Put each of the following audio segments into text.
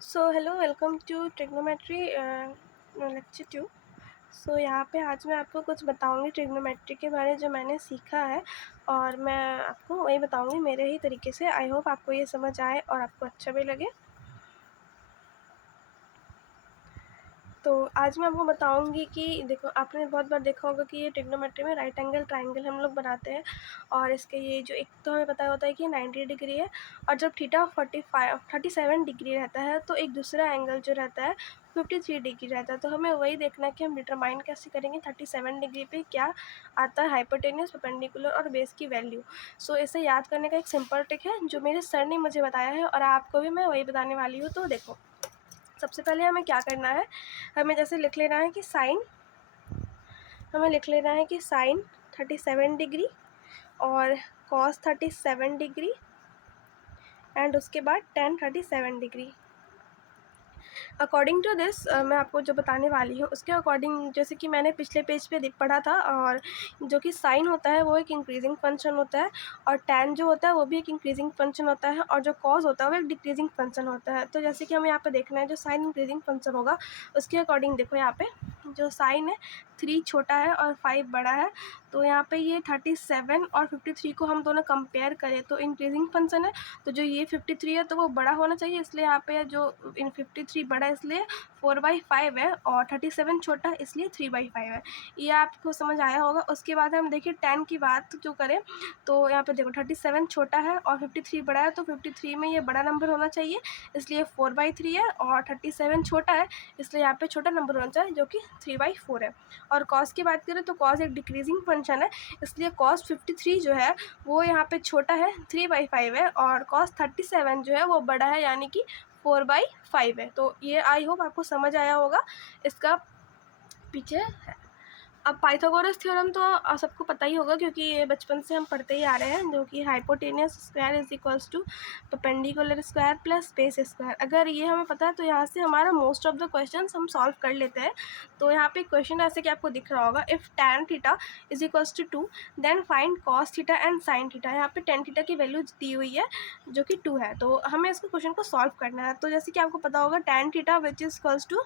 So hello, welcome to trigonometry lecture 2। So यहाँ पे आज मैं आपको कुछ बताऊँगी ट्रिग्नोमेट्री के बारे में जो मैंने सीखा है, और मैं आपको वही बताऊँगी मेरे ही तरीके से। आई होप आपको ये समझ आए और आपको अच्छा भी लगे। तो आज मैं आपको बताऊंगी कि देखो, आपने बहुत बार देखा होगा कि ये ट्रिग्नोमेट्री में राइट एंगल ट्राइंगल हम लोग बनाते हैं, और इसके ये जो एक तो हमें पता होता है कि 90 डिग्री है, और जब थीटा 37 डिग्री रहता है तो एक दूसरा एंगल जो रहता है 53 डिग्री रहता है। तो हमें वही देखना है कि हम डिटरमाइन कैसे करेंगे 37 डिग्री पे क्या आता है हाइपोटेन्यूस, परपेंडिकुलर और बेस की वैल्यू। सो इसे याद करने का एक सिंपल ट्रिक है जो मेरे सर ने मुझे बताया है, और आपको भी मैं वही बताने वाली हूँ। तो देखो, सबसे पहले हमें क्या करना है, हमें जैसे लिख लेना है कि साइन 37 डिग्री और कॉस 37 डिग्री एंड उसके बाद tan 37 degree. According to this मैं आपको जो बताने वाली हूँ उसके अकॉर्डिंग, जैसे कि मैंने पिछले पेज पे पढ़ा था, और जो कि साइन होता है वो एक इंक्रीजिंग फंक्शन होता है, और टैन जो होता है वो भी एक इंक्रीजिंग फंक्शन होता है, और जो कॉज होता है वो एक डिक्रीजिंग फंक्शन होता है। तो जैसे कि हमें यहाँ पे देखना है जो साइन इंक्रीजिंग फंक्शन होगा उसके अकॉर्डिंग देखो, यहाँ पे जो साइन है 3 छोटा है और 5 बड़ा है। तो यहाँ पे ये 37 और 53 को हम दोनों कंपेयर करें तो इंक्रीजिंग फंक्शन है, तो जो ये 53 है तो वो बड़ा होना चाहिए, इसलिए यहाँ पे जो इन 53 बड़ा है इसलिए 4/5 है, और 37 छोटा है इसलिए 3/5 है। ये आपको समझ आया होगा। उसके बाद हम देखिए 10 की बात जो करें तो यहाँ पे देखो 37 छोटा है और 53 बड़ा है, तो 53 में ये बड़ा नंबर होना चाहिए इसलिए 4/3 है, और 37 छोटा है इसलिए यहाँ पे छोटा नंबर होना चाहिए जो कि 3/4 है। और कॉस की बात करें तो कॉस एक डिक्रीजिंग फंक्शन है, इसलिए कॉस 53 जो है वो यहाँ पे छोटा है 3/5 है, और कॉस 37 जो है वो बड़ा है यानी कि 4/5 है। तो ये आई होप आपको समझ आया होगा इसका पीछे है। अब पाइथागोरस थ्योरम तो सबको पता ही होगा, क्योंकि ये बचपन से हम पढ़ते ही आ रहे हैं, जो कि hypotenuse square is equals to perpendicular square plus base square. अगर ये हमें पता है तो यहाँ से हमारा मोस्ट ऑफ द क्वेश्चंस हम सॉल्व कर लेते हैं। तो यहाँ पे क्वेश्चन ऐसे कि आपको दिख रहा होगा, if tan theta is equals to 2 then find cos theta and sin theta. यहाँ पे tan थीटा की वैल्यू दी हुई है जो कि 2 है, तो हमें इसको क्वेश्चन को सॉल्व करना है। तो जैसे कि आपको पता होगा tan theta which is equals to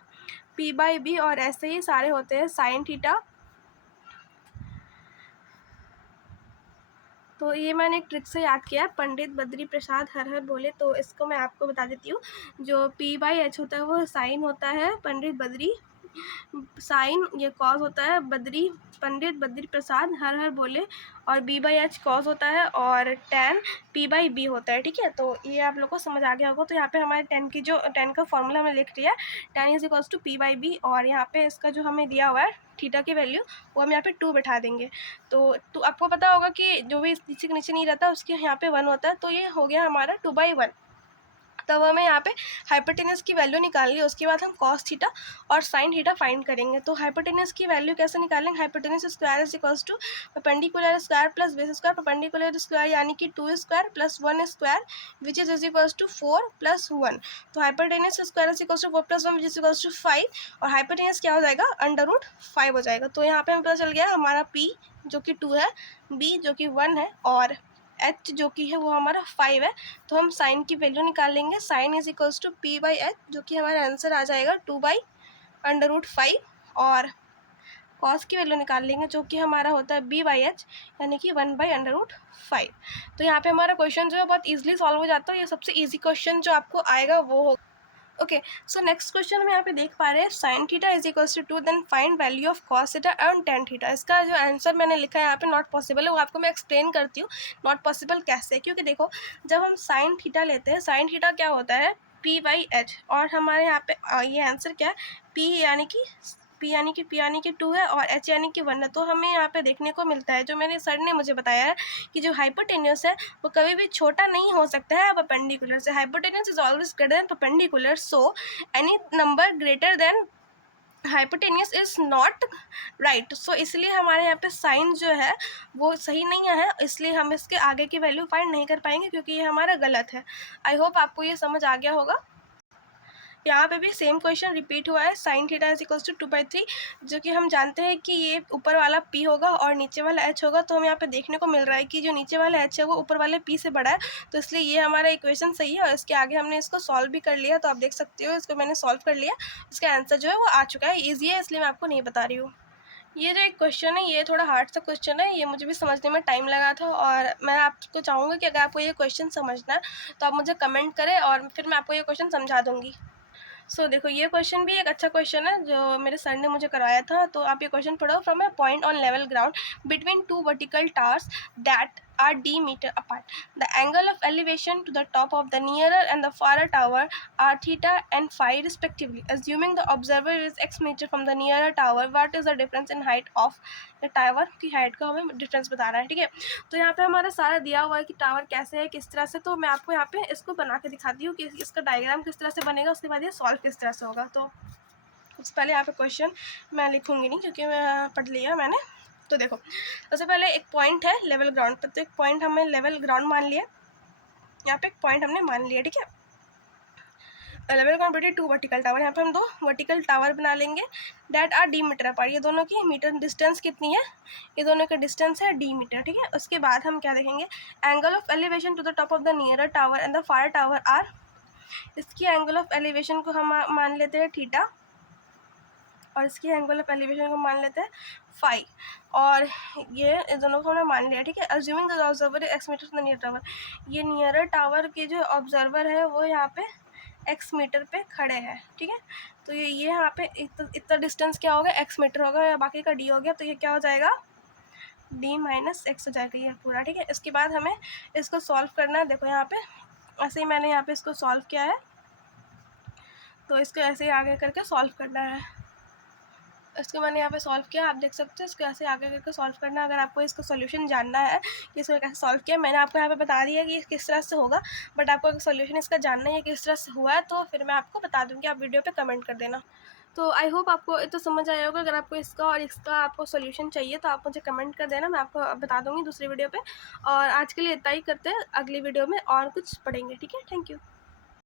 p/b, और ऐसे ही सारे होते हैं sin थीटा। तो ये मैंने एक ट्रिक से याद किया, पंडित बद्री प्रसाद हर हर बोले, तो इसको मैं आपको बता देती हूँ। जो p/h होता है वो साइन होता है, पंडित बद्री साइन, ये कॉज होता है बद्री पंडित बद्री प्रसाद हर हर बोले, और b/h कॉज होता है, और tan p/b होता है। ठीक है, तो ये आप लोग को समझ आ गया होगा। तो यहाँ पे हमारे tan का फॉर्मूला हमने लिख लिया, tan is equals to p/b, और यहाँ पे इसका जो हमें दिया हुआ है थीटा की वैल्यू वो हम यहाँ पे 2 बैठा देंगे। तो आपको पता होगा कि जो भी नीचे के नीचे नहीं रहता उसके यहाँ पे 1 होता है, तो ये हो गया हमारा 2/1। तब हमें यहाँ पे हाइपोटेनस की वैल्यू निकालनी है, उसके बाद हम कॉस थीटा और साइन थीटा फाइंड करेंगे। तो हाइपोटेनस की वैल्यू कैसे निकालेंगे, hypotenuse square is equals to perpendicular square plus base square, perpendicular square यानी कि 2 square plus 1 square which is equals to 4 plus 1। तो hypotenuse square is equals to 4 plus 1 which is equals to 5, और hypotenuse क्या हो जाएगा, √5 हो जाएगा। तो यहाँ पे हमें पता चल गया हमारा p जो कि 2 है, b जो कि 1 है, और h जो कि है वो हमारा 5 है। तो हम साइन की वैल्यू निकाल लेंगे, sign is equals to p/h जो कि हमारा आंसर आ जाएगा 2/√5, और कॉस की वैल्यू निकाल लेंगे जो कि हमारा होता है b/h यानी कि 1/√5। तो यहाँ पे हमारा क्वेश्चन जो है बहुत ईजिली सॉल्व हो जाता है। ये सबसे ईजी क्वेश्चन जो आपको आएगा वो होगा। ओके, सो नेक्स्ट क्वेश्चन हम यहाँ पे देख पा रहे हैं, sine theta is equals to 2 then find value of cos theta and tan theta. इसका जो आंसर मैंने लिखा है यहाँ पे नॉट पॉसिबल है, वो आपको मैं एक्सप्लेन करती हूँ नॉट पॉसिबल कैसे। क्योंकि देखो, जब हम साइन थीटा लेते हैं, साइन थीटा क्या होता है p/h, और हमारे यहाँ पे ये आंसर क्या है, p यानी कि 2 है और h यानी कि 1 है। तो हमें यहाँ पे देखने को मिलता है, जो मेरे सर ने मुझे बताया है, कि जो हाइपोटेन्यूस है वो कभी भी छोटा नहीं हो सकता है परपेंडिकुलर से। Hypotenuse is always greater than perpendicular, so any number greater than hypotenuse is not right. So इसलिए हमारे यहाँ पे साइन जो है वो सही नहीं है, इसलिए हम इसके आगे की वैल्यू फाइंड नहीं कर पाएंगे क्योंकि ये हमारा गलत है। आई होप आपको ये समझ आ गया होगा। यहाँ पे भी सेम क्वेश्चन रिपीट हुआ है, sine theta is equals to 2/3, जो कि हम जानते हैं कि ये ऊपर वाला p होगा और नीचे वाला h होगा। तो हमें यहाँ पे देखने को मिल रहा है कि जो नीचे वाला h है वो ऊपर वाले p से बड़ा है, तो इसलिए ये हमारा इक्वेशन सही है। और इसके आगे हमने इसको सॉल्व भी कर लिया, तो आप देख सकते हो इसको मैंने सॉल्व कर लिया, इसका आंसर जो है वो आ चुका है। ईजी है इसलिए मैं आपको नहीं बता रही हूँ। ये जो एक क्वेश्चन है ये थोड़ा हार्ड सा क्वेश्चन है, ये मुझे भी समझने में टाइम लगा था, और मैं आपको चाहूँगी कि अगर आपको ये क्वेश्चन समझना है तो आप मुझे कमेंट करें और फिर मैं आपको ये क्वेश्चन समझा दूँगी। देखो ये क्वेश्चन भी एक अच्छा क्वेश्चन है जो मेरे सर ने मुझे कराया था। तो आप ये क्वेश्चन पढ़ो। From a point on level ground between two vertical towers that are d meter apart, the angle of elevation to the top of the nearer and the farther tower are theta and phi respectively. Assuming the observer is x meter from the nearer tower, what is the difference in height of the tower? की height का हमें difference बताना है, ठीक है। तो यहाँ पे हमारा सारा दिया हुआ है कि टावर कैसे है, किस तरह से। तो मैं आपको यहाँ पे इसको बना के दिखाती हूँ कि इसका डायग्राम किस तरह से बनेगा, उसके बाद ये सॉल्व किस तरह से होगा। तो सबसे पहले यहाँ पे क्वेश्चन मैं लिखूँगी नहीं क्योंकि मैं पढ़ लिया मैंने। तो देखो सबसे पहले एक पॉइंट है लेवल ग्राउंड पर, तो एक पॉइंट हमें लेवल ग्राउंड मान लिया, यहाँ पे एक पॉइंट हमने मान लिया, ठीक है। Level ground between two vertical tower, यहाँ पे हम दो वर्टिकल टावर बना लेंगे that are d metre apart. ये दोनों की मीटर डिस्टेंस कितनी है, ये दोनों का डिस्टेंस है d मीटर, ठीक है। उसके बाद हम क्या देखेंगे, angle of elevation to the top of the nearer tower and the far tower are, इसकी एंगल ऑफ एलिवेशन को हम मान लेते हैं थीटा और इसकी एंगल ऑफ एलिवेशन को मान लेते हैं फाई, और ये इन दोनों को हमने मान लिया, ठीक है। Assuming the observer x metre the near tower, ये नियरर टावर के जो ऑब्जर्वर है वो यहाँ पे एक्स मीटर पे खड़े हैं, ठीक है। तो ये यहाँ पे इतना डिस्टेंस क्या होगा, एक्स मीटर होगा, या बाकी का डी हो गया, तो ये क्या हो जाएगा, डी माइनस एक्स हो जाएगा ये पूरा, ठीक है। इसके बाद हमें इसको सॉल्व करना है। देखो यहाँ पे ऐसे ही मैंने यहाँ पे इसको सॉल्व किया है, तो इसको ऐसे ही आगे करके सॉल्व करना है। इसको मैंने यहाँ पे सॉल्व किया, आप देख सकते हो। इसको ऐसे आगे करके सॉल्व करना है। अगर आपको इसका सॉल्यूशन जानना है कि इसको कैसे सॉल्व किया, मैंने आपको यहाँ पे बता दिया कि किस तरह से होगा, बट आपको अगर सॉल्यूशन इसका जानना है किस तरह से हुआ है तो फिर मैं आपको बता दूँगी, आप वीडियो पे कमेंट कर देना। तो आई होप आपको तो समझ आया होगा। अगर आपको इसका और इसका आपको सॉल्यूशन चाहिए तो आप मुझे कमेंट कर देना, मैं आपको बता दूँगी दूसरी वीडियो पर। और आज के लिए इतना ही करते हैं, अगली वीडियो में और कुछ पढ़ेंगे, ठीक है। Thank you.